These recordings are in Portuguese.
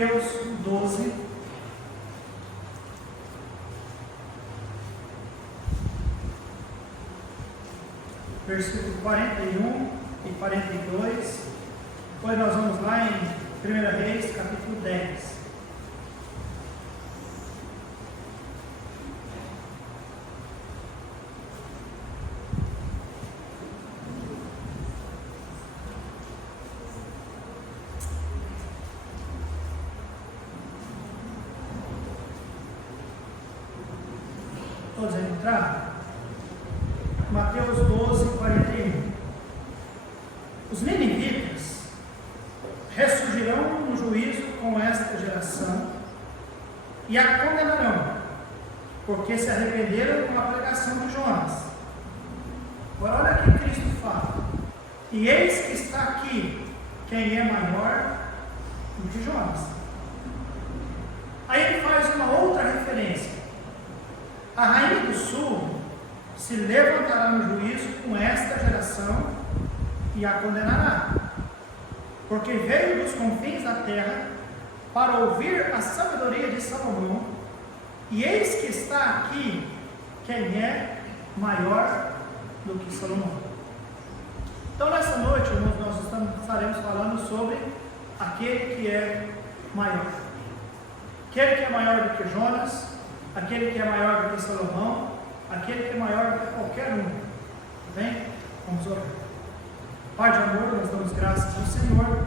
Mateus 12, versículo 41 e 42. Depois nós vamos lá em 1 Reis, capítulo 10. Todos entraram? Mateus 12, 41. Os ninivitas ressurgirão no juízo com esta geração e a condenarão, porque se arrependeram com a pregação de Jonas. Agora olha o que Cristo fala. E eis que está aqui quem é maior do que Jonas. Aí ele faz uma outra referência. A rainha do sul se levantará no juízo com esta geração e a condenará, porque veio dos confins da terra para ouvir a sabedoria de Salomão, e eis que está aqui quem é maior do que Salomão. Então nessa noite, irmãos, nós estaremos falando sobre aquele que é maior, aquele que é maior do que Jonas, aquele que é maior do que Salomão, aquele que é maior do que qualquer um. Bem? Vamos orar. Pai de amor, nós damos graças ao Senhor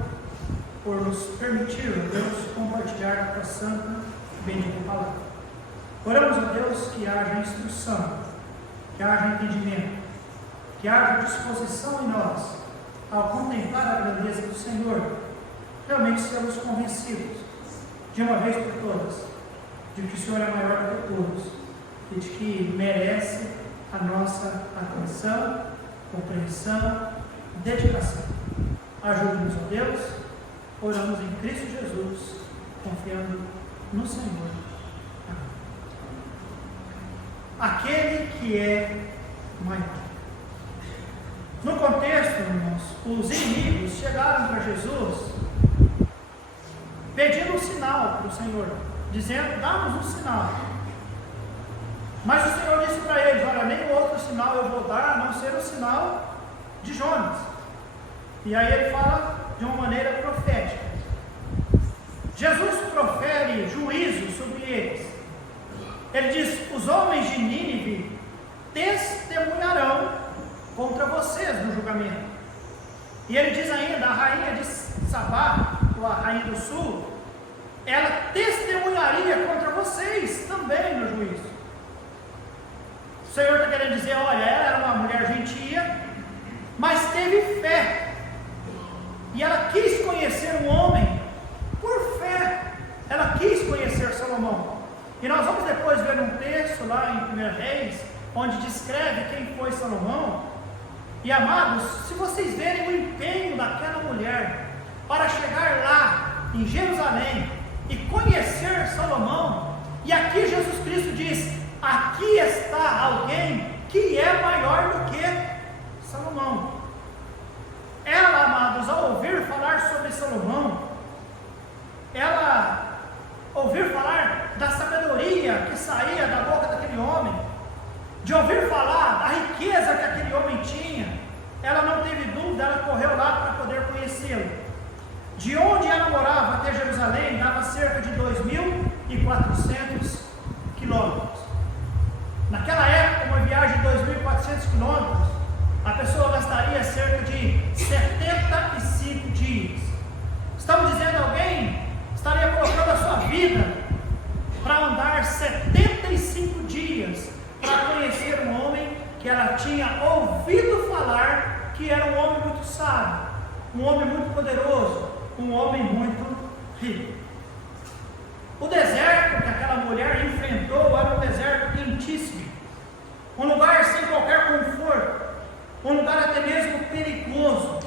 por nos permitir, Deus, compartilhar a tua santa e bendita palavra. Oramos a Deus que haja instrução, que haja entendimento, que haja disposição em nós ao contemplar a grandeza do Senhor, realmente sermos convencidos de uma vez por todas de que o Senhor é maior do que todos e de que merece a nossa atenção, compreensão, dedicação. Ajude-nos, ó Deus, oramos em Cristo Jesus, confiando no Senhor. Amém. Aquele que é maior. No contexto, irmãos, os inimigos chegaram para Jesus pedindo um sinal para o Senhor, dizendo: dá-nos um sinal. Mas o Senhor disse para eles: olha, nenhum outro sinal eu vou dar, a não ser o sinal de Jonas. E aí ele fala de uma maneira profética. Jesus profere juízo sobre eles. Ele diz: os homens de Nínive testemunharão contra vocês no julgamento. E ele diz ainda: a rainha de Sabá, ou a rainha do sul, ela testemunharia contra vocês também no juízo. O Senhor está querendo dizer: olha, ela era uma mulher gentia, mas teve fé, e ela quis conhecer um homem por fé. Ela quis conhecer Salomão. E nós vamos depois ver um texto lá em 1 Reis, onde descreve quem foi Salomão. E amados, se vocês verem o empenho daquela mulher para chegar lá em Jerusalém e conhecer Salomão, e aqui Jesus Cristo diz: aqui está alguém que é maior do que Salomão. Ela, amados, ao ouvir falar sobre Salomão, ela ouvir falar da sabedoria que saía da boca daquele homem, de ouvir falar da riqueza que aquele homem tinha, ela não teve dúvida, ela correu lá para poder conhecê-lo. De onde ela morava até Jerusalém dava cerca de 2.400 quilômetros. Naquela época, uma viagem de 2.400 quilômetros, a pessoa gastaria cerca de 75 dias. Estamos dizendo, alguém estaria colocando a sua vida para andar 75 dias para conhecer um homem que ela tinha ouvido falar que era um homem muito sábio, um homem muito poderoso, um homem muito rico. O deserto que aquela mulher enfrentou era um deserto quentíssimo, um lugar sem qualquer conforto, um lugar até mesmo perigoso.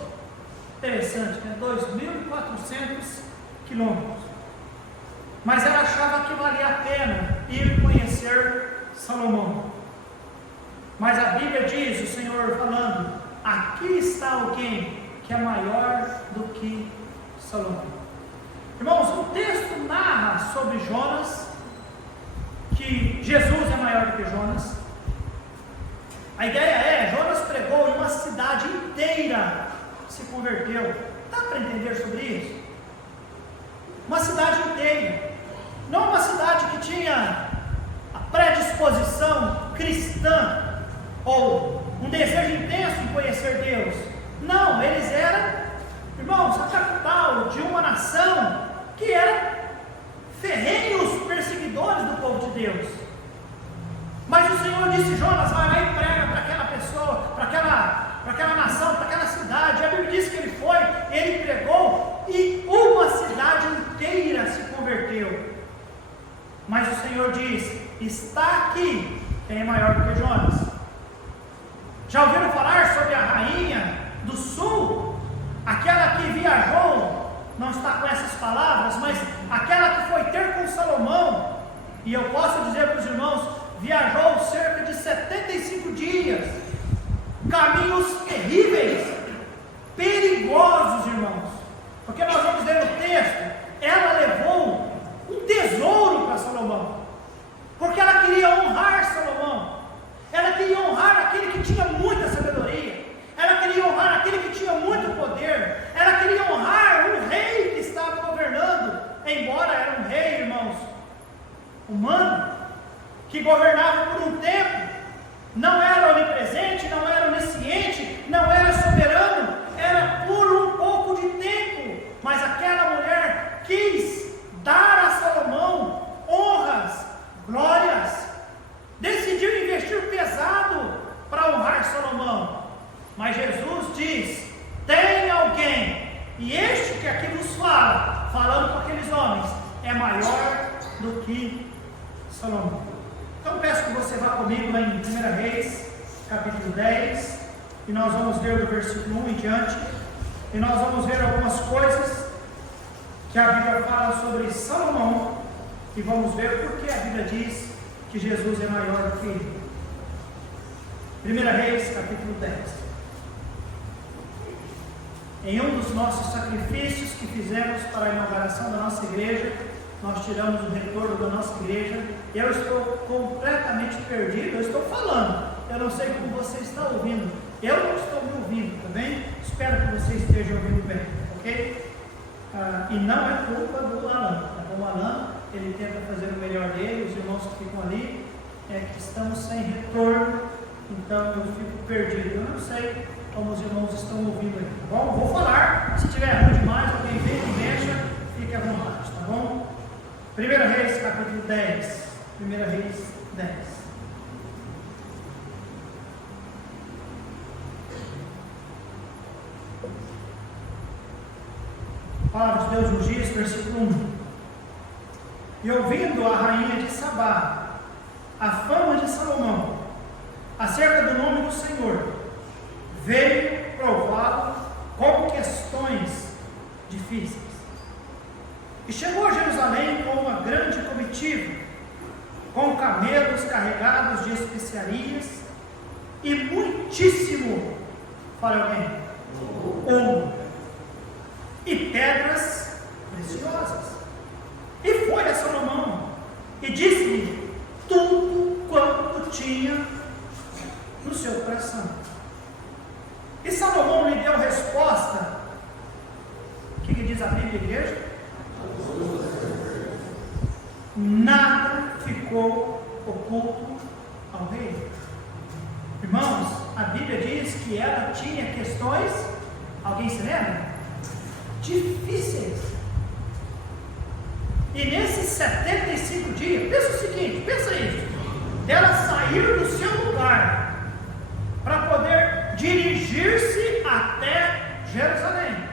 Interessante, né? 2.400 quilômetros. Mas ela achava que valia a pena ir conhecer Salomão. Mas a Bíblia diz, o Senhor falando: aqui está alguém que é maior do que Salomão. Irmãos, um texto narra sobre Jonas, que Jesus é maior do que Jonas. A ideia é, Jonas pregou e uma cidade inteira se converteu. Dá para entender sobre isso? Uma cidade inteira. Não uma cidade que tinha a predisposição cristã, ou um desejo intenso de conhecer Deus. Não, eles eram, irmãos, a capital de uma nação que era ferrenhos perseguidores do povo de Deus. Mas o Senhor disse: Jonas, vai lá e prega para aquela pessoa, para aquela nação, para aquela cidade. A Bíblia diz que ele foi, ele pregou e uma cidade inteira se converteu. Mas o Senhor diz: está aqui quem é maior do que Jonas. Já ouviram falar sobre a rainha do sul? Aquela que viajou, não está com essas palavras, mas aquela que foi ter com Salomão, e eu posso dizer para os irmãos, viajou cerca de 75 dias, caminhos terríveis, perigosos, irmãos, porque nós vamos ler no texto, ela levou um tesouro para Salomão, porque ela queria honrar Salomão, ela queria honrar aquele que tinha muita sabedoria, ela queria honrar aquele que tinha muito poder, ela queria honrar o rei que estava governando, embora era um rei, irmãos, humano, que governava por um tempo, não era onipresente, não era onisciente, não era soberano, era por um pouco de tempo, mas aquela mulher quis dar a Salomão honras, glórias, decidiu investir pesado para honrar Salomão. Mas Jesus diz: tem alguém, e este que aqui nos fala, falando com aqueles homens, é maior do que Salomão. Então peço que você vá comigo lá em 1 Reis, capítulo 10, e nós vamos ler do versículo 1 em diante, e nós vamos ver algumas coisas que a Bíblia fala sobre Salomão, e vamos ver por que a Bíblia diz que Jesus é maior do que ele. 1 Reis, capítulo 10. Em um dos nossos sacrifícios que fizemos para a inauguração da nossa igreja, nós tiramos o retorno da nossa igreja. Eu estou completamente perdido, eu estou falando, eu não sei como você está ouvindo, eu não estou me ouvindo, tá bem? Espero que você esteja ouvindo bem, ok? E não é culpa do Alan, tá bom? O Alan, ele tenta fazer o melhor dele, os irmãos que ficam ali, que estamos sem retorno, então eu fico perdido, eu não sei como os irmãos estão ouvindo aí, tá bom? Vou falar, se tiver ruim demais, alguém vem e mexa, fique à vontade, tá bom? 1 Reis, capítulo 10. 1 Reis 10. Palavra de Deus nos diz, versículo 1. E ouvindo a rainha de Sabá a fama de Salomão acerca do nome do Senhor, veio prová-lo com questões difíceis. E chegou a Jerusalém com uma grande comitiva, com camelos carregados de especiarias e muitíssimo, fala alguém, ouro e pedras preciosas. E foi a Salomão e disse-lhe tudo quanto tinha no seu coração. E Salomão lhe deu resposta. O que diz a Bíblia, igreja? Nada ficou oculto ao rei. Irmãos, a Bíblia diz que ela tinha questões, alguém se lembra? Difíceis. E nesses 75 dias, pensa o seguinte, pensa isso, ela sair do seu lugar para poder dirigir-se até Jerusalém.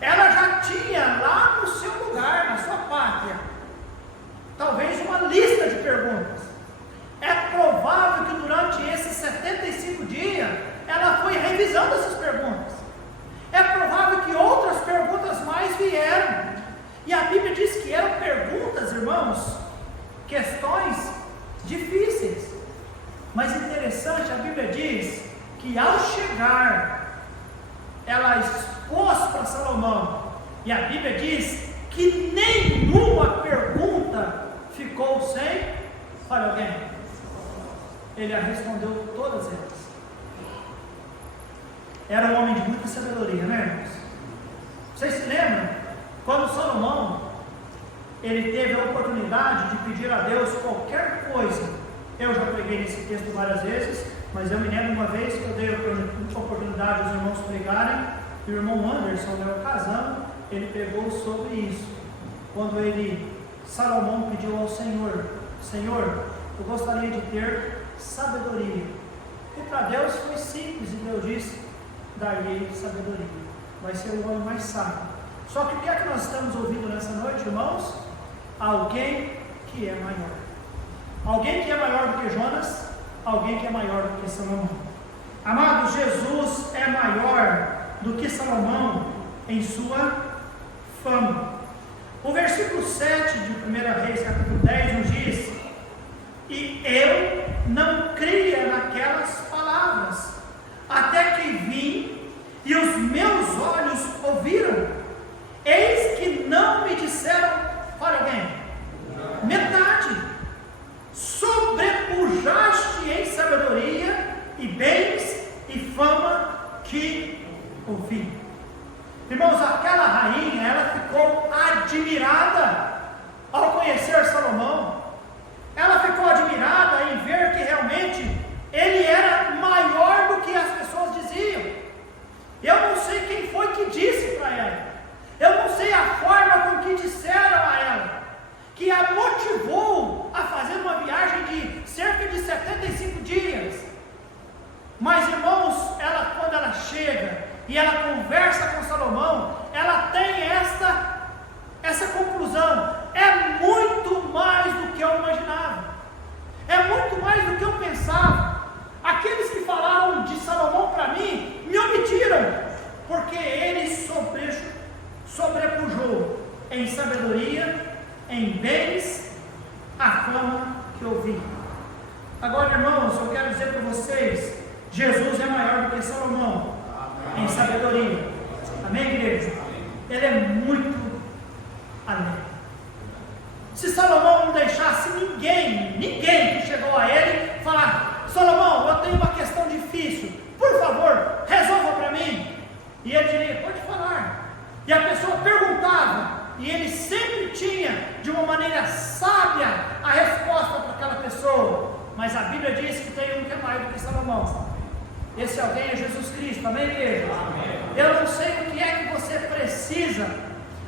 Ela já tinha lá no seu lugar, na sua pátria, talvez uma lista de perguntas. É provável que durante esses 75 dias ela foi revisando essas perguntas. É provável que outras perguntas mais vieram. E a Bíblia diz que eram perguntas, irmãos, questões difíceis. Mas interessante, a Bíblia diz que ao chegar, ela expôs para Salomão. E a Bíblia diz que nenhuma pergunta ficou sem, olha alguém, ele a respondeu todas elas. Era um homem de muita sabedoria, né, irmãos? Vocês se lembram? Quando Salomão, ele teve a oportunidade de pedir a Deus qualquer coisa. Eu já preguei nesse texto várias vezes, mas eu me lembro uma vez que eu dei a oportunidade aos irmãos pregarem, e o irmão Anderson, meu casando, ele pregou sobre isso. Quando Salomão pediu ao Senhor: Senhor, eu gostaria de ter sabedoria. E para Deus foi simples, e Deus disse: dar-lhe sabedoria. Vai ser o homem mais sábio. Só que o que é que nós estamos ouvindo nessa noite, irmãos? Alguém que é maior. Alguém que é maior do que Jonas, alguém que é maior do que Salomão. Amados, Jesus é maior do que Salomão em sua fama. O versículo 7 de 1 Reis, capítulo 10, nos diz: e eu não cria naquelas palavras, até que vim e os meus olhos ouviram. Eis que não me disseram, olha alguém, metade. Sobrepujaste em sabedoria e bens e fama que ouvi. Irmãos, aquela rainha, ela ficou admirada ao conhecer Salomão. Ela ficou admirada em ver que realmente ele era maior do que as pessoas diziam. Eu não sei quem foi que disse para ela, eu não sei a forma com que disseram a ela, que a motivou a fazer uma viagem de cerca de 75 dias. Mas, irmãos, quando ela chega e ela conversa com Salomão, ela tem essa conclusão: é muito mais do que eu imaginava, é muito mais do que eu pensava. Aqueles que falaram de Salomão para mim, me omitiram, porque ele sobrepujou em sabedoria, em bens, a fama que ouvi. Agora, irmãos, eu quero dizer para vocês: Jesus é maior do que Salomão em sabedoria. Amém, igreja? Ele é muito além. Se Salomão não deixasse ninguém que chegou a ele falar: Salomão, eu tenho uma questão difícil, por favor, resolva para mim. E ele diria: pode falar. E a pessoa perguntava, e ele sempre tinha, de uma maneira sábia, a resposta para aquela pessoa. Mas a Bíblia diz que tem um que é maior do que Salomão. Esse alguém é Jesus Cristo. Amém, igreja? Amém. Eu não sei o que é que você precisa.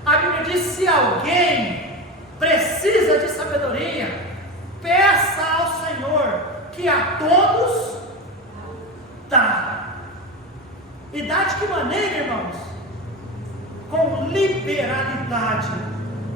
A Bíblia diz: se alguém precisa de sabedoria, peça ao Senhor, que a todos dá. E dá de que maneira, irmãos? Com liberalidade.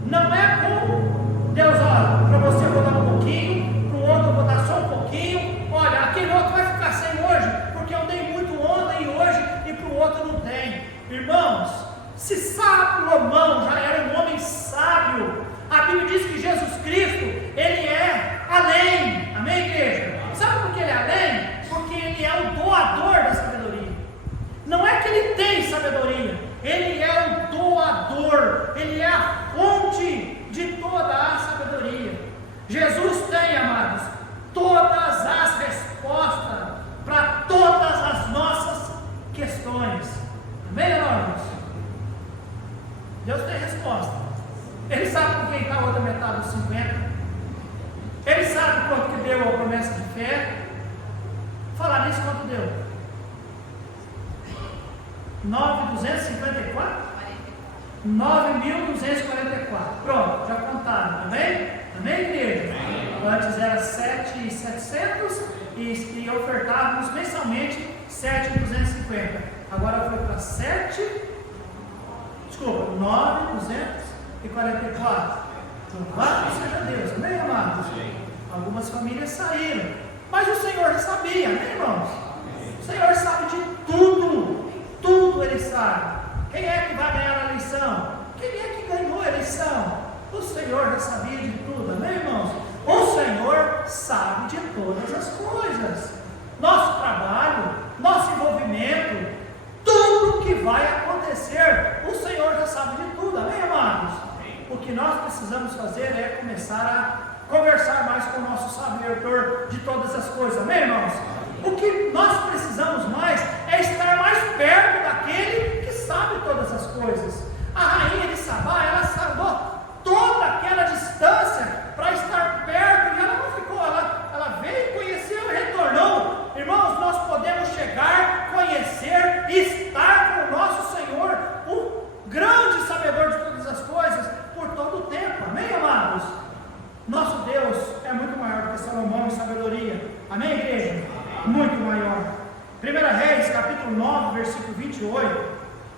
Não é com Deus: olha, para você eu vou dar um pouquinho, para o outro eu vou dar só um pouquinho. Olha, aquele outro vai ficar sem hoje, porque eu dei muito ontem e hoje, e para o outro não tem. Irmãos, se Salomão já era um homem sábio, a Bíblia diz que Jesus Cristo, ele é além. Amém, igreja? Sabe por que ele é além? Porque ele é o doador da sabedoria. Não é que ele tem sabedoria, ele é o doador, ele é a fonte de toda a sabedoria. Jesus tem, amados, todas as respostas para todas as nossas questões. Amém, irmãos? Deus tem resposta. Ele sabe com quem está a outra metade dos 50. Ele sabe quanto que deu a promessa de fé. Falar nisso, quanto deu? 9.254? 9.244. Pronto, já contaram, amém? Amém, igreja? Antes era 7.700 e ofertávamos mensalmente 7.250. Agora foi para 9.244. Louvado seja Deus, amém, amados? Algumas famílias saíram, mas o Senhor sabia, amém, irmãos? O Senhor sabe de tudo, tudo Ele sabe. Quem é que vai ganhar a eleição? Quem é que ganhou a eleição? O Senhor já sabia de tudo, amém, irmãos? O Senhor sabe de todas as coisas. Nosso trabalho, nosso envolvimento, tudo que vai acontecer, o Senhor já sabe de tudo, amém, amados? precisamos fazer é começar a conversar mais com o nosso sábio e autor de todas as coisas, amém, irmãos? O que nós precisamos mais é estar mais perto daquele que sabe todas as coisas. A rainha de Sabá, ela salvou toda aquela distância para estar perto, e ela não ficou, ela veio, conheceu e retornou. Irmãos, nós podemos chegar, conhecer e estar com o nosso Senhor, o grande sabedor de todas as coisas, por todo o tempo, amém, amados? Nosso Deus é muito maior do que Salomão em sabedoria, amém, igreja? Muito maior. 1 Reis, capítulo 9, versículo 28,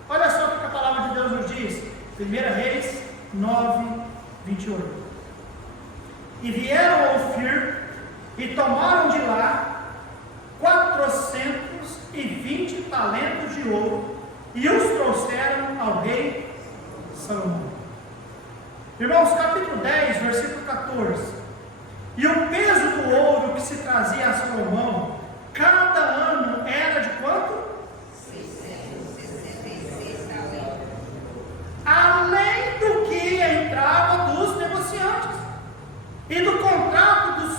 olha só o que a palavra de Deus nos diz. 1 Reis 9, 28. E vieram a Ofir e tomaram de lá 420 talentos de ouro e os trouxeram ao rei Salomão. Irmãos, capítulo 10, versículo 14. E o peso do ouro que se trazia a Salomão, cada ano era de quanto? 666 talentos. Além do que entrava dos negociantes e do contrato dos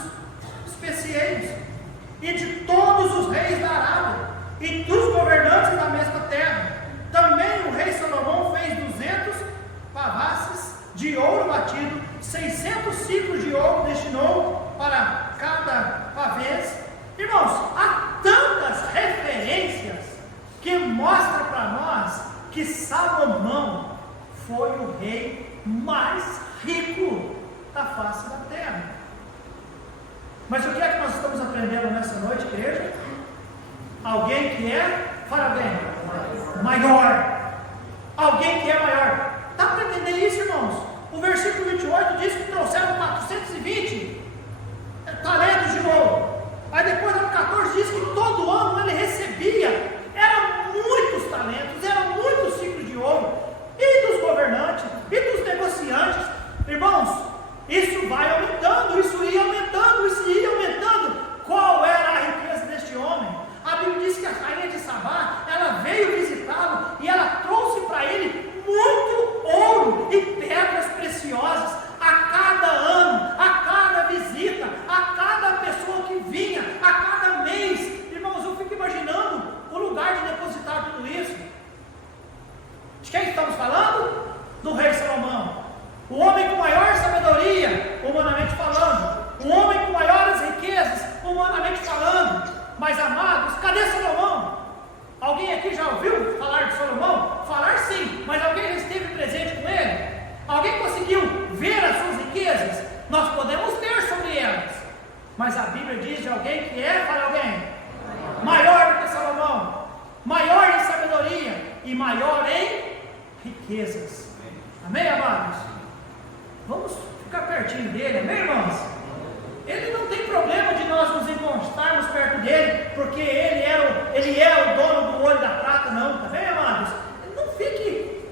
especieiros e de todos os reis da Arábia e dos governantes da mesma terra. Também o rei Salomão fez 200 pavasses de ouro batido, 600 ciclos de ouro destinou para cada pavês. Irmãos, há tantas referências que mostram para nós que Salomão foi o rei mais rico da face da terra. Mas o que é que nós estamos aprendendo nessa noite, igreja? Alguém que é, fala bem, maior. Alguém que é maior. Dá para entender isso, irmãos? O versículo 28 diz que trouxeram 420 talentos de ouro. Aí depois no 14 diz que todo ano ele recebia, eram muitos talentos, eram muitos ciclos de ouro, e dos governantes, e dos negociantes. Irmãos, isso vai aumentando, isso ia aumentando, isso ia aumentando. Qual era a riqueza deste homem? A Bíblia diz que a rainha de Sabá, ela veio visitá-lo, e ela trouxe para ele muito ouro e pedras preciosas, a cada ano, a cada visita, a cada pessoa que vinha, a cada mês. Irmãos, eu fico imaginando o lugar de depositar tudo isso. De quem estamos falando? Do rei Salomão, o homem com maior sabedoria, humanamente falando, o homem com maiores riquezas, humanamente falando. Mas amados, cadê Salomão? Alguém aqui já ouviu falar de Salomão? Falar sim, mas alguém já esteve presente com ele? Alguém conseguiu ver as suas riquezas? Nós podemos ler sobre elas, mas a Bíblia diz de alguém que é, para alguém, maior do que Salomão, maior em sabedoria e maior em riquezas. Amém, amados? Vamos ficar pertinho dele, amém, irmãos? Ele não tem problema de nós nos encostarmos perto dele, porque ele é o dono do olho da prata, não, tá bem, amados? Não fique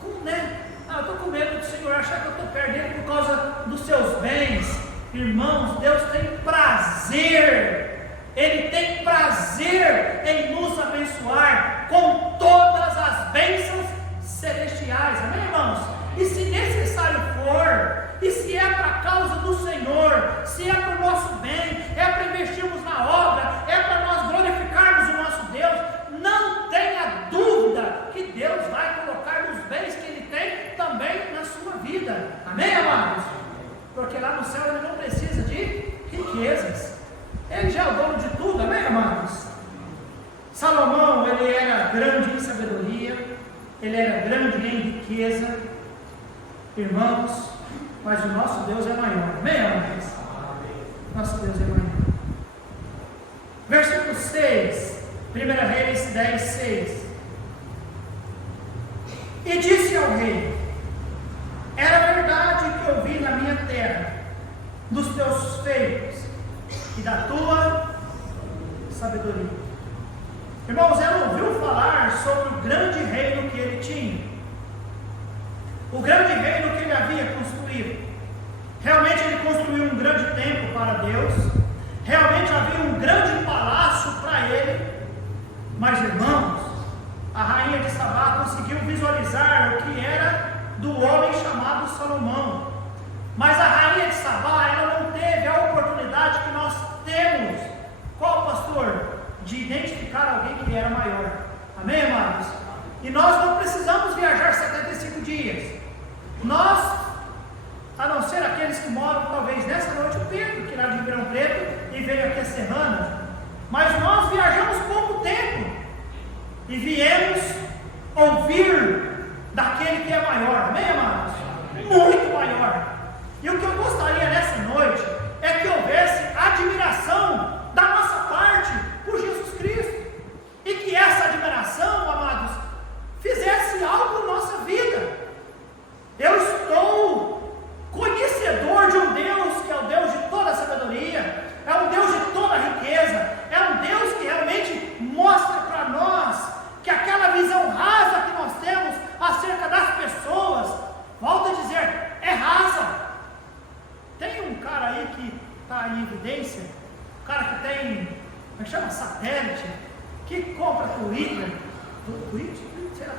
com, eu estou com medo do Senhor achar que eu estou perto dele por causa dos seus bens. Irmãos, Deus tem prazer, Ele tem prazer em nos abençoar com todas as bênçãos celestiais, amém, irmãos? E se necessário for, e se é para a causa do Senhor, se é para o nosso bem, é para investirmos na obra, é para nós glorificarmos o nosso Deus, não tenha dúvida que Deus vai colocar os bens que Ele tem também na sua vida, amém, amados? Porque lá no céu Ele não precisa de riquezas, Ele já é o dono de tudo, amém, amados? Salomão, ele era grande em sabedoria, ele era grande em riqueza, irmãos, mas o nosso Deus é maior, amém, amados? Nosso Deus é maior. Versículo 6, 1 Reis 10, 6. E disse ao rei: era verdade que eu vi na minha terra, dos teus feitos e da tua sabedoria. Irmãos, ela ouviu falar sobre o grande reino que ele tinha, o grande reino que ele havia construído. Realmente ele construiu um grande templo para Deus, realmente havia um grande palácio para ele. Mas, irmãos, a rainha de Sabá conseguiu visualizar o que era do homem chamado Salomão. Mas a rainha de Sabá, ela não teve a oportunidade que nós temos. Qual, pastor? De identificar alguém que era maior. Amém, amados? E nós não precisamos viajar 75 dias. Nós, a não ser aqueles que moram talvez nessa noite, o Pedro, que era de Ribeirão Preto e veio aqui a Serrana. Mas nós viajamos pouco tempo e viemos ouvir daquele que é maior. Amém, amados? Muito maior. E o que eu gostaria nessa noite é que houvesse admiração da nossa parte por Jesus Cristo. E que essa admiração, amados, fizesse algo na nossa vida. Eu estou conhecedor de um Deus que é o Deus de toda a sabedoria, é um Deus de toda a riqueza, é um Deus que realmente mostra para nós que aquela visão rasa que nós temos acerca das pessoas, volto a dizer, é rasa. Tem um cara aí que está em evidência, um cara que tem, como é que chama? Satélite, que compra Twitter, será?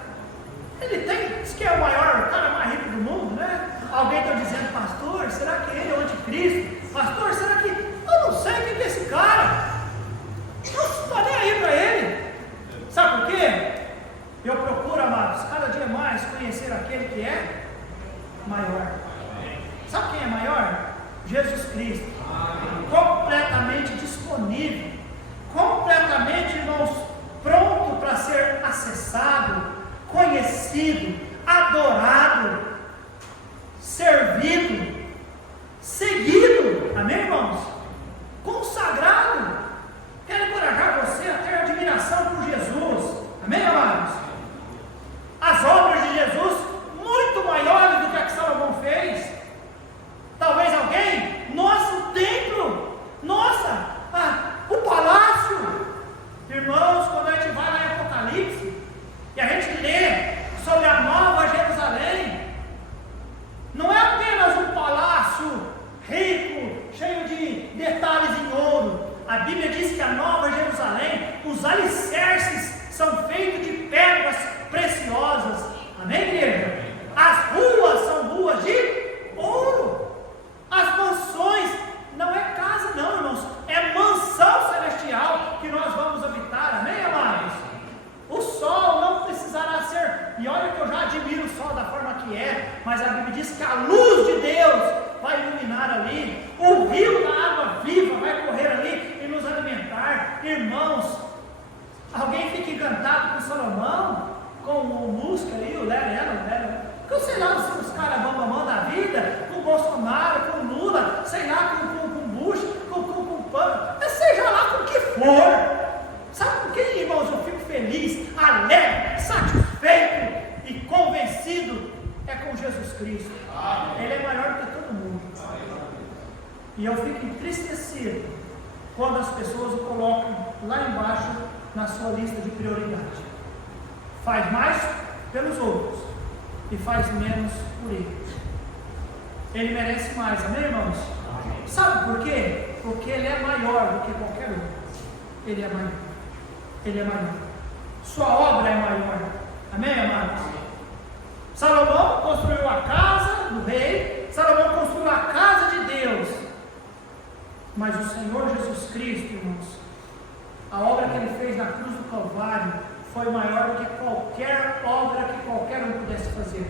Ele tem, diz que é o maior, o cara mais rico do mundo, né? Alguém está dizendo, pastor, será que ele é o anticristo? Pastor, será que, eu não sei quem é esse cara, não estou nem aí para ele. Sabe por quê? Eu procuro, amados, cada dia mais conhecer aquele que é maior. Sabe quem é maior? Jesus Cristo. Completamente disponível, completamente, irmãos, pronto para ser acessado, conhecido, adorado, servido, seguido. Amém, irmãos? Consagrado. Quero encorajar você a ter admiração por Jesus. Amém, amados? As obras de Jesus muito maiores do que a que Salomão fez. Talvez alguém, nosso templo, nossa, o palácio. Irmãos, quando a gente vai lá em Apocalipse e a gente lê sobre a nova Jerusalém, não é apenas um palácio rico, cheio de detalhes em ouro. A Bíblia diz que a nova Jerusalém, os alicerces são feitos de pedras preciosas. Amém, igreja? As ruas são ruas de ouro. As mansões, não é casa não, irmãos, é mansão celestial que nós vamos habitar. Amém, amados? O sol não precisará ser, e olha que eu já admiro o sol da forma que é, mas a Bíblia diz que a luz de Deus vai iluminar ali, o rio da água viva vai correr ali e nos alimentar. Irmãos, alguém fica encantado com Salomão, com o músico ali, o Lero, que eu sei lá, os caras bambamão da vida, com o Bolsonaro, com o Lula, sei lá, com o Bush, com o Pano, seja lá com o que for. Sabe por que, irmãos, eu fico feliz, alegre, satisfeito e convencido? É com Jesus Cristo. Ele é maior do que todo mundo. E eu fico entristecido quando as pessoas o colocam lá embaixo na sua lista de prioridade. Faz mais pelos outros e faz menos por ele. Ele merece mais, amém, irmãos? Sabe por quê? Porque ele é maior do que qualquer um. Ele é maior. Ele é maior. Sua obra é maior. Amém, amados? Salomão construiu a casa do rei. Salomão construiu a casa de Deus. Mas o Senhor Jesus Cristo, irmãos, a obra que ele fez na cruz do Calvário foi maior do que qualquer obra que qualquer um pudesse fazer.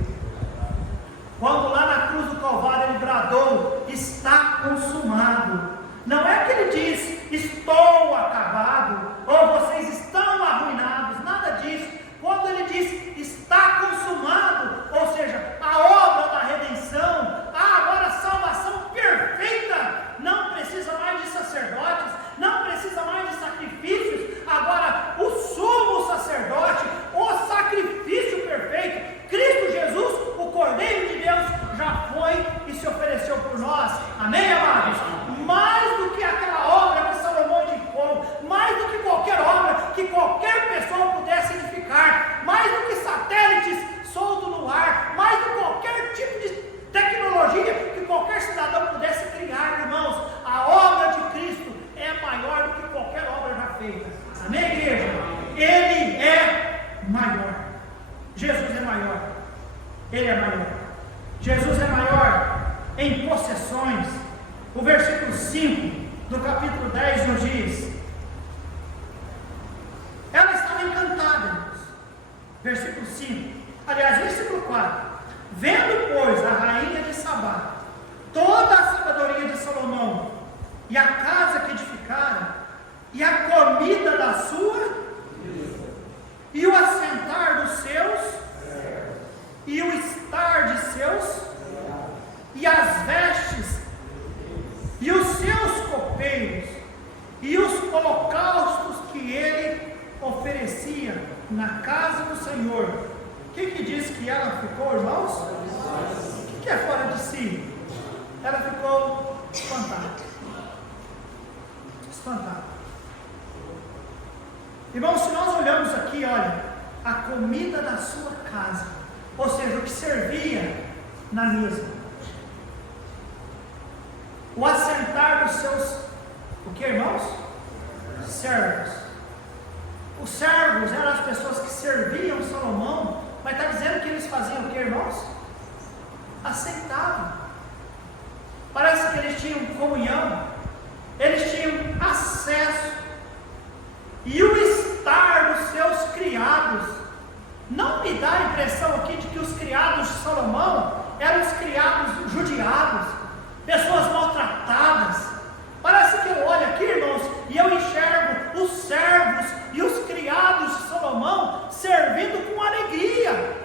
Quando lá na cruz do Calvário ele bradou, está consumado. Não é que ele diz, estou acabado, ou vocês estão arruinados, nada disso. Quando ele diz, está consumado, ou seja, a obra da redenção, agora a salvação perfeita, não precisa mais de sacerdotes, não precisa mais de sacrifícios. Agora o sumo sacerdote, o sacrifício perfeito, Cristo Jesus, o Cordeiro de Deus, já foi e se ofereceu por nós. Amém, amados? Mais do que aquela obra que Salomão 5 do capítulo 10 nos diz: ela estava encantada, irmãos. Versículo 5, aliás, versículo 4: vendo, pois, a rainha de Sabá toda a sabedoria de Salomão, e a casa que edificara, e a comida da sua, e o assentar dos seus, e o estar de seus, e as vestes, e os seus copeiros, e os holocaustos que ele oferecia na casa do Senhor. O que diz que ela ficou, irmãos? O que é fora de si? Ela ficou espantada. Espantada. Irmãos, se nós olhamos aqui, olha, a comida da sua casa, ou seja, o que servia na mesa, o assentar dos seus, o que, irmãos? Servos. Os servos eram as pessoas que serviam Salomão, mas está dizendo que eles faziam o que, irmãos? Aceitavam. Parece que eles tinham comunhão, eles tinham acesso, e o estar dos seus criados. Não me dá a impressão aqui de que os criados de Salomão eram os criados judiados, pessoas maltratadas. Parece que eu olho aqui, irmãos, e eu enxergo os servos e os criados de Salomão servindo com alegria.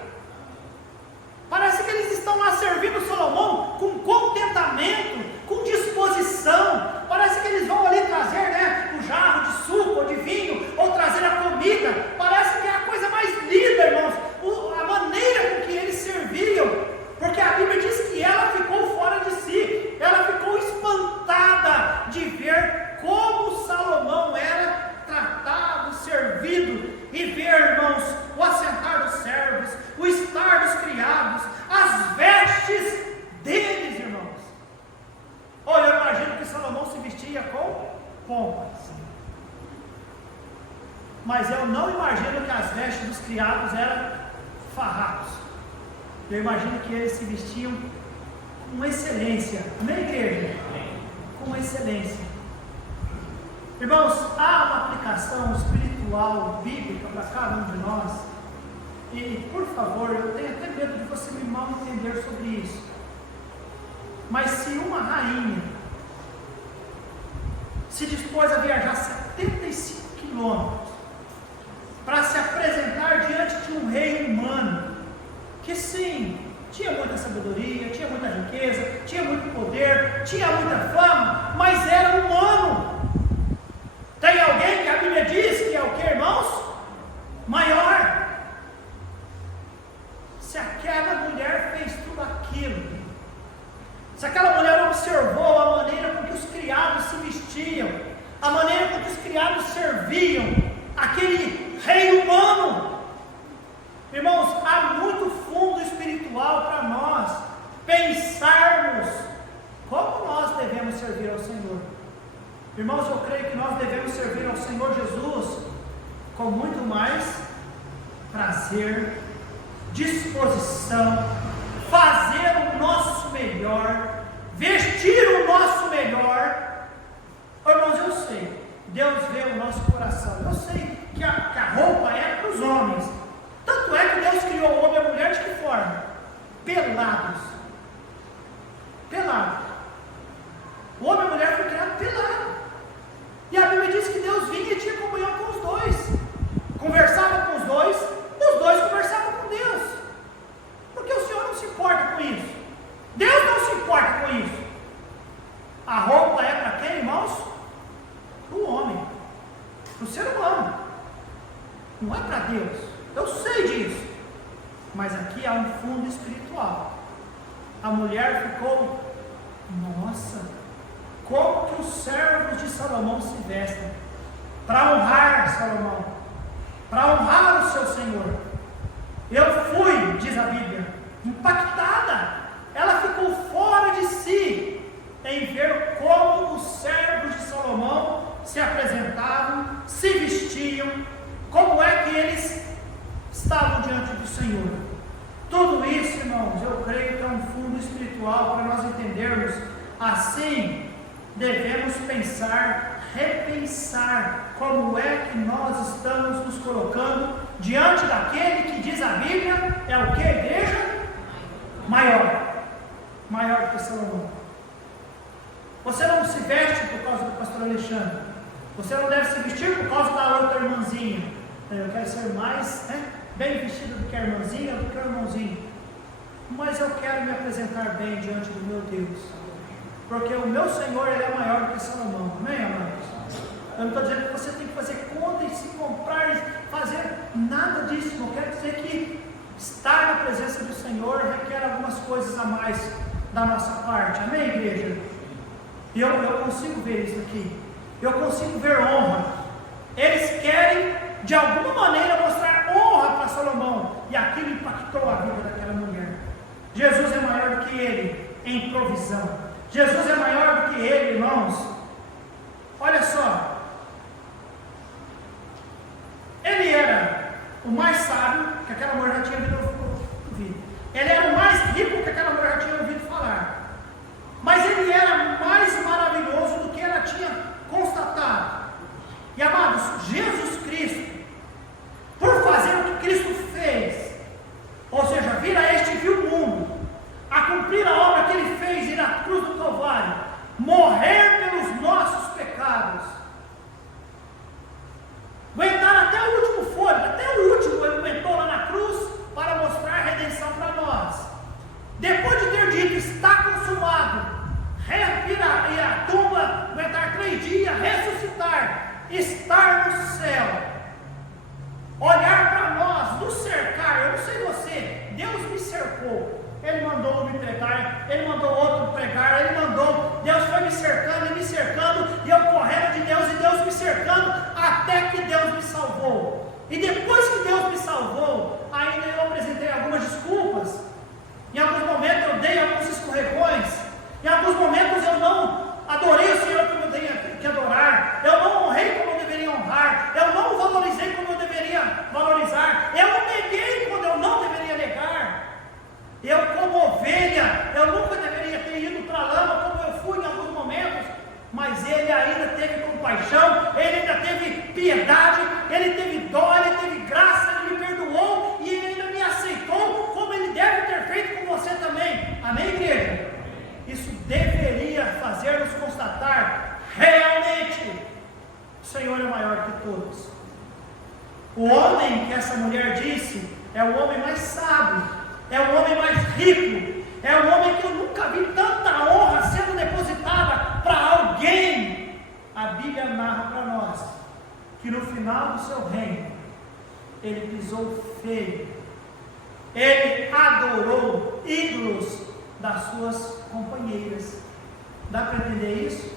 Parece que eles estão lá servindo Salomão com contentamento, com disposição. Parece que eles vão ali trazer, o jarro de suco ou de vinho, ou trazer a comida. Parece que é a coisa mais linda, irmãos, a maneira com que eles serviam, porque a Bíblia diz que ela ficou fora de si, ela ficou espantada de ver como Salomão era tratado, servido, e ver, irmãos, o assentar dos servos, o estar dos criados, as vestes deles, irmãos. Olha, eu imagino que Salomão se vestia com pompa, mas eu não imagino que as vestes dos criados eram farrapos. Eu imagino que eles se vestiam com excelência. Amém, igreja? Com excelência. Irmãos, há uma aplicação espiritual, bíblica para cada um de nós. E, por favor, eu tenho até medo de você me mal entender sobre isso. Mas se uma rainha se dispôs a viajar 75 quilômetros para se apresentar diante de um rei humano, que sim, tinha muita sabedoria, tinha muita riqueza, tinha muito poder, tinha muita fama, mas era humano. Tem alguém que a Bíblia diz que é o que, irmãos? Maior. Se aquela mulher fez tudo aquilo, se aquela mulher observou a maneira com que os criados se vestiam, a maneira com que os criados serviam aquele rei humano, irmãos, há muito fundo espiritual para nós pensarmos como nós devemos servir ao Senhor. Irmãos, eu creio que nós devemos servir ao Senhor Jesus com muito mais prazer, disposição, fazer o nosso melhor, vestir o nosso melhor. Irmãos, eu sei, Deus vê o nosso coração. Eu sei que a roupa é para os homens. Tanto é que Deus criou o homem e a mulher de que forma? Pelados. Pelados. O homem e a mulher foi criado pelado. E a Bíblia diz que Deus vinha e tinha comunhão com os dois. Conversava com os dois conversavam com Deus. Porque o Senhor não se importa com isso. Deus não se importa com isso. A roupa é para quem, irmãos? Para o homem, para o ser humano. Não é para Deus. Eu sei disso. Mas aqui há um fundo espiritual. A mulher ficou, nossa, como que os servos de Salomão se vestem para honrar Salomão, para honrar o seu Senhor. Eu fui, diz a Bíblia, impactada. Ela ficou fora de si em ver como os servos de Salomão se apresentavam, se vestiam, como é que eles estavam diante do Senhor. Tudo isso, irmãos, eu creio que é um fundo espiritual para nós entendermos. Assim, devemos pensar, repensar como é que nós estamos nos colocando diante daquele que diz a Bíblia, é o que, igreja? Maior que Salomão. Você não se veste por causa do pastor Alexandre, você não deve se vestir por causa da outra irmãzinha. Eu quero ser mais bem vestido do que a irmãzinha, do que o irmãozinho, mas eu quero me apresentar bem diante do meu Deus, porque o meu Senhor, Ele é maior do que Salomão. Amém, amados? Eu não estou dizendo que você tem que fazer conta e se comprar e fazer nada disso. Não quero dizer que estar na presença do Senhor requer algumas coisas a mais da nossa parte. Amém, igreja? E eu consigo ver isso aqui. Eu consigo ver honra. Eles querem, de alguma maneira, mostrar honra para Salomão. E aquilo impactou a vida daquela mulher. Jesus é maior do que ele em provisão. Jesus é maior do que ele, irmãos. Olha só. Ele era o mais sábio que aquela mulher já tinha ouvido. Ele era o mais rico que aquela mulher já tinha ouvido falar. Mas ele era mais maravilhoso do que ela tinha constatado. E amados, Jesus Cristo, por fazer o que Cristo fez, ou seja, vir a este vil mundo, a cumprir a obra que ele fez, ir à cruz do Calvário, morrer pelos nossos pecados, aguentar até o último fôlego, até o último ele aguentou lá na cruz para mostrar a redenção para nós. Depois de ter dito, está consumado, vir a tumba, aguentar 3 dias, ressuscitar, estar no céu, olhar para nós, nos cercar. Eu não sei você, Deus me cercou. Ele mandou um me pregar, ele mandou outro pregar, ele mandou, Deus foi me cercando, e eu correndo de Deus, e Deus me cercando, até que Deus me salvou. E depois que Deus me salvou, ainda eu apresentei algumas desculpas, em alguns momentos eu dei alguns escorregões, em alguns momentos eu não adorei o Senhor como eu tenho que adorar, eu não honrei como eu deveria honrar, eu não valorizei como eu deveria valorizar, eu não neguei quando eu não deveria negar. Eu, como ovelha, eu nunca deveria ter ido para a lama como eu fui em alguns momentos, mas Ele ainda teve compaixão, Ele ainda teve piedade, Ele teve dó, Ele teve graça, Ele me perdoou e Ele ainda me aceitou, como Ele deve ter feito com você também. Amém, igreja? Isso deveria fazer-nos constatar, realmente, o Senhor é maior que todos. O homem que essa mulher disse é o homem mais sábio, é o homem mais rico, é o homem que eu nunca vi tanta honra sendo depositada para alguém. A Bíblia narra para nós que no final do seu reino, ele pisou feio, ele adorou ídolos das suas companheiras. Dá para entender isso?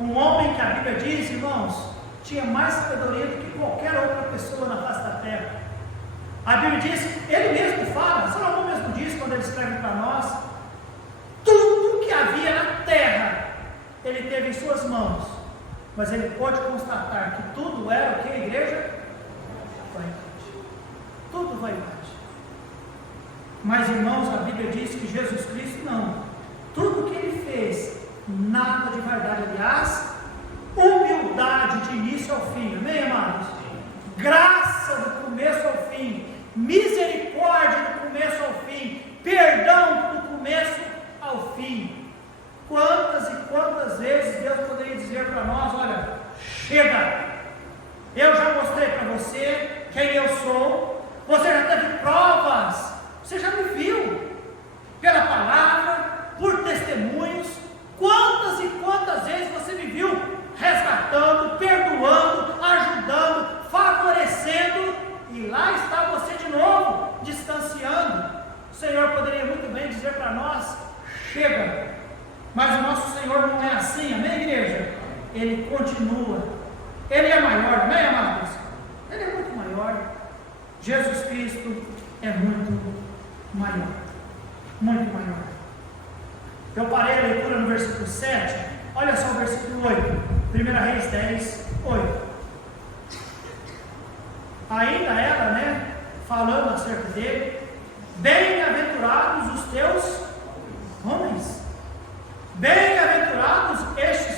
Um homem que a Bíblia diz, irmãos, tinha mais sabedoria do que qualquer outra pessoa na face da terra. A Bíblia diz, ele mesmo fala, Salomão mesmo diz quando ele escreve para nós, tudo que havia na terra, ele teve em suas mãos, mas ele pode constatar que tudo era o que, igreja? Vaidade. Tudo vaidade. Mas, irmãos, a Bíblia diz que Jesus Cristo não. Tudo que ele fez, nada de vaidade. Aliás, humildade de início ao fim. Amém, amados? Graça do começo ao fim. Misericórdia do começo ao fim. Perdão do começo ao fim. Quantas e quantas vezes Deus poderia dizer para nós, olha, chega. Eu já mostrei para você quem eu sou. Você já teve provas. Você já me viu pela palavra, por testemunhos. Quantas e quantas vezes você me viu resgatando, perdoando, ajudando, favorecendo, e lá está você de novo, distanciando. O Senhor poderia muito bem dizer para nós, chega. Mas o nosso Senhor não é assim, amém, igreja? Ele continua. Ele é maior, amém, amados? Ele é muito maior. Jesus Cristo é muito maior, muito maior. Eu parei a leitura no versículo 7, olha só o versículo 8, 1 Reis 10, 8. Ainda ela, falando acerca dele, bem-aventurados os teus homens, bem-aventurados estes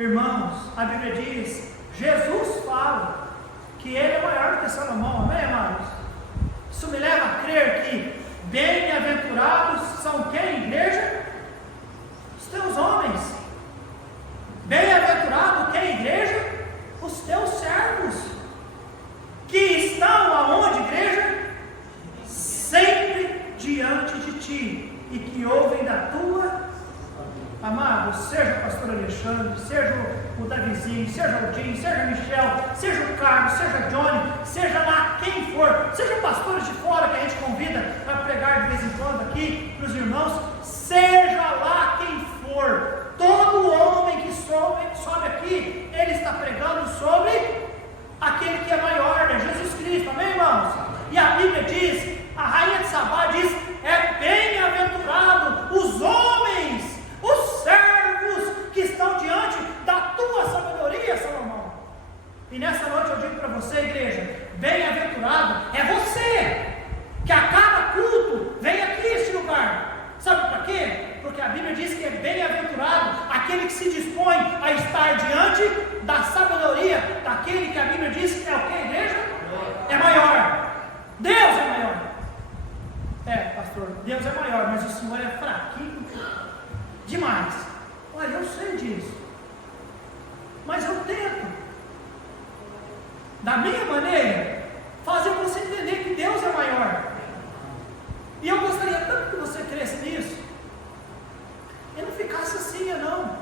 Irmãos, a Bíblia diz, Jesus fala que ele é maior do que Salomão, amém, amados? Isso me leva a crer que bem-aventurados são quem, igreja? Os teus homens. Bem-aventurado quem, igreja? Os teus servos, que estão aonde, igreja? Sempre diante de ti, e que ouvem da tua. Amados, seja o pastor Alexandre, seja o Davizinho, seja o Jim, seja o Michel, seja o Carlos, seja o Johnny, seja lá quem for, seja pastores de fora que a gente convida para pregar de vez em quando aqui para os irmãos, seja lá quem for, todo homem que sobe aqui, ele está pregando sobre aquele que é maior, é Jesus Cristo, amém, irmãos? E a Bíblia diz, a rainha de Sabá diz, é bem-aventurado os homens, os servos que estão diante da tua sabedoria, Salomão. E nessa noite eu digo para você, igreja, bem-aventurado é você, que a cada culto vem aqui este lugar. Sabe para quê? Porque a Bíblia diz que é bem-aventurado aquele que se dispõe a estar diante da sabedoria daquele que a Bíblia diz que é o que, igreja? É maior. Deus é maior. É, pastor, Deus é maior, mas o Senhor é fraquinho demais. Olha, eu sei disso, mas eu tento, da minha maneira, fazer você entender que Deus é maior. E eu gostaria tanto que você cresce nisso, e não ficasse assim, não.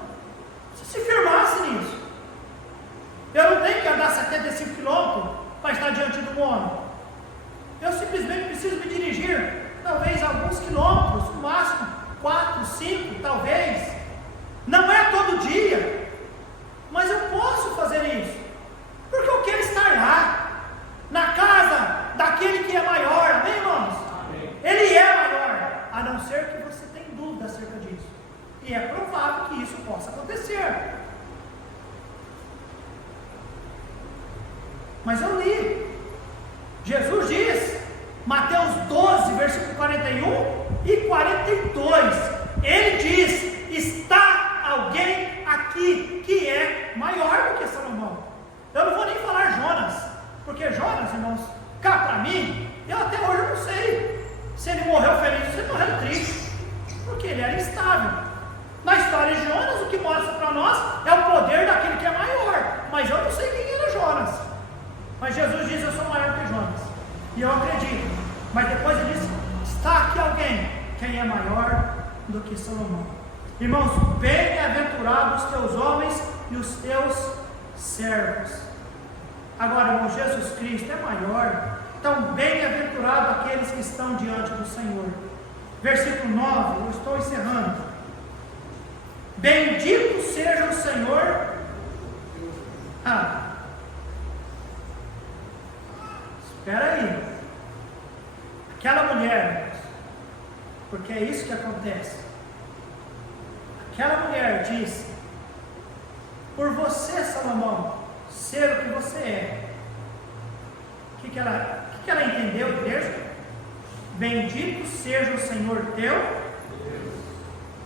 Você se firmasse nisso. Eu não tenho que andar 75 quilômetros para estar diante do homem. Eu simplesmente preciso me dirigir, talvez alguns quilômetros, no máximo 4, 5, talvez. Não é todo dia, mas eu posso fazer isso, porque eu quero estar lá, na casa daquele que é maior, amém, irmãos? Amém. Ele é maior, a não ser que você tenha dúvida acerca disso, e é provável que isso possa acontecer. Mas eu li, Jesus diz, Mateus 12, versículo 41 e 42, ele diz, está alguém aqui que é maior do que Salomão. Eu não vou nem falar Jonas, porque Jonas, irmãos, cá para mim, eu até hoje não sei se ele morreu feliz ou se ele morreu triste, porque ele era instável. Na história de Jonas, o que mostra para nós é o poder daquele que é maior, mas eu não sei quem era Jonas. Mas Jesus diz, eu sou maior que Jonas, e eu acredito. Mas depois ele diz, está aqui alguém, quem é maior do que Salomão. Irmãos, bem-aventurados os teus homens e os teus servos. Agora, irmão, Jesus Cristo é maior, então bem-aventurado aqueles que estão diante do Senhor. Versículo 9, eu estou encerrando. Bendito seja o Senhor. Espera aí. Aquela mulher, porque é isso que acontece. Aquela mulher disse, por você, Salomão, ser o que você é. O que ela entendeu, igreja? Bendito seja o Senhor teu,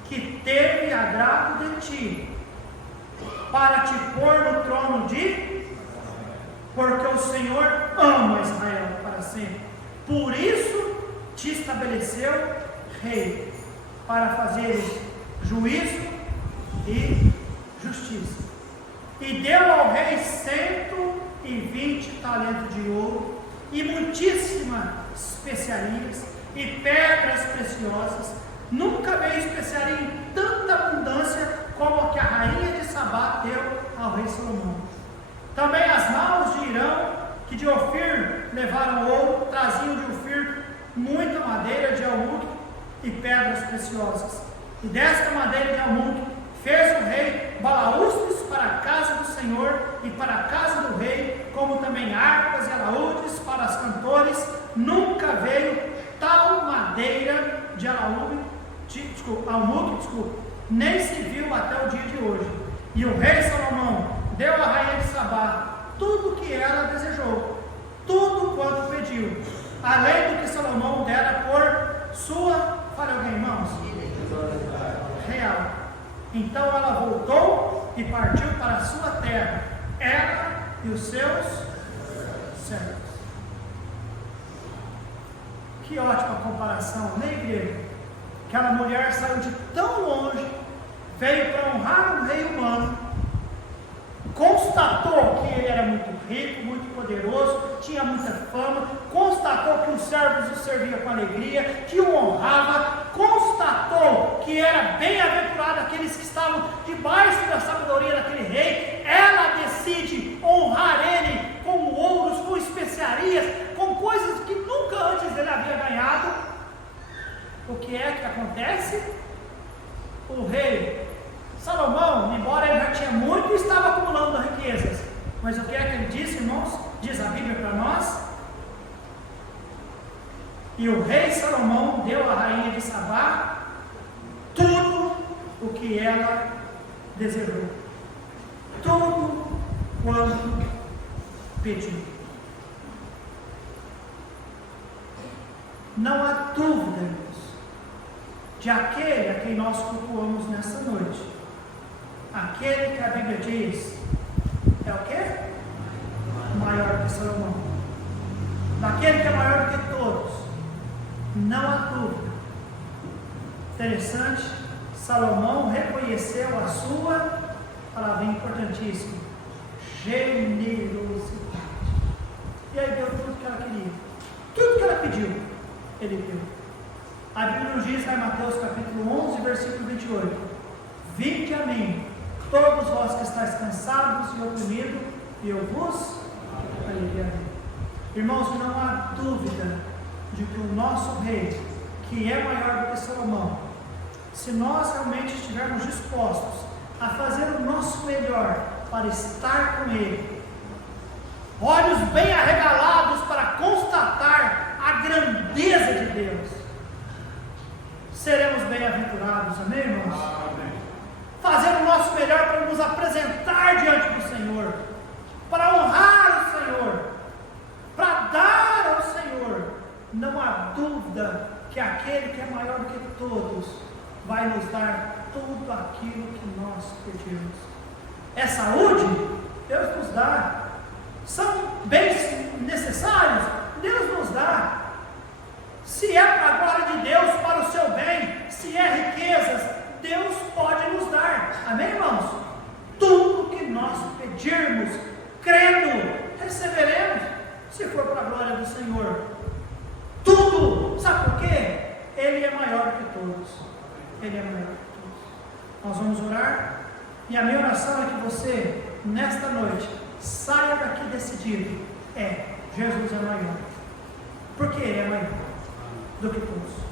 que teve agrado de ti, para te pôr no trono de, porque o Senhor ama Israel para sempre. Por isso te estabeleceu rei, para fazer juízo e justiça. E deu ao rei 120 talentos de ouro, e muitíssimas especiarias, e pedras preciosas. Nunca veio especiaria em tanta abundância como a que a rainha de Sabá deu ao rei Salomão. Também as naus de Irão, que de Ofir levaram ouro, traziam de Ofir muita madeira de almuque e pedras preciosas. E desta madeira de almuque fez o rei balaústres para a casa do Senhor e para a casa do rei, como também harpas e alaúdes para os cantores. Nunca veio tal madeira de almuque, nem se viu até o dia de hoje. E o rei Salomão deu à rainha de Sabá tudo o que ela desejou, tudo quanto pediu, além do que Salomão dera por sua, para alguém, irmãos, real. Então ela voltou e partiu para a sua terra, ela e os seus servos. Que ótima comparação, né, igreja? Aquela mulher saiu de tão longe, veio para honrar um rei humano, constatou que ele era muito rico, muito poderoso, tinha muita fama, constatou que os servos o serviam com alegria, que o honrava, constatou que era bem-aventurado aqueles que estavam debaixo da sabedoria daquele rei. Ela decide honrar ele com ouros, com especiarias, com coisas que nunca antes ele havia ganhado. O que é que acontece? O rei Salomão, embora ele já tinha muito, estava acumulando riquezas. Mas o que é que ele disse, irmãos? Diz a Bíblia para nós. E o rei Salomão deu à rainha de Sabá tudo o que ela desejou. Tudo quanto pediu. Não há dúvida, irmãos, de aquele a quem nós cultuamos nessa noite. Aquele que a Bíblia diz é o quê? Maior que Salomão. Daquele que é maior que todos. Não há dúvida. Interessante, Salomão reconheceu a sua palavra importantíssima: generosidade. E aí deu tudo que ela queria. Tudo que ela pediu, ele deu. A Bíblia nos diz, em Mateus capítulo 11, versículo 28: Vinde a mim, todos vós que estáis cansados e oprimidos, e eu vos aliviarei. Irmãos, não há dúvida de que o nosso rei, que é maior do que Salomão, se nós realmente estivermos dispostos a fazer o nosso melhor para estar com ele, olhos bem arregalados para constatar a grandeza de Deus, seremos bem-aventurados, amém, irmãos? Amém. Fazer o nosso melhor para nos apresentar diante do Senhor, para honrar o Senhor, para dar ao Senhor. Não há dúvida que aquele que é maior do que todos vai nos dar tudo aquilo que nós pedimos. É saúde? Deus nos dá. São bens necessários? Deus nos dá. Se é para a glória de Deus, para o seu bem, se é riquezas, Deus pode nos dar. Amém, irmãos? Tudo que nós pedirmos, crendo, receberemos, se for para a glória do Senhor. Tudo. Sabe por quê? Ele é maior que todos. Ele é maior que todos. Nós vamos orar. E a minha oração é que você, nesta noite, saia daqui decidido: Jesus é maior. Porque Ele é maior do que todos.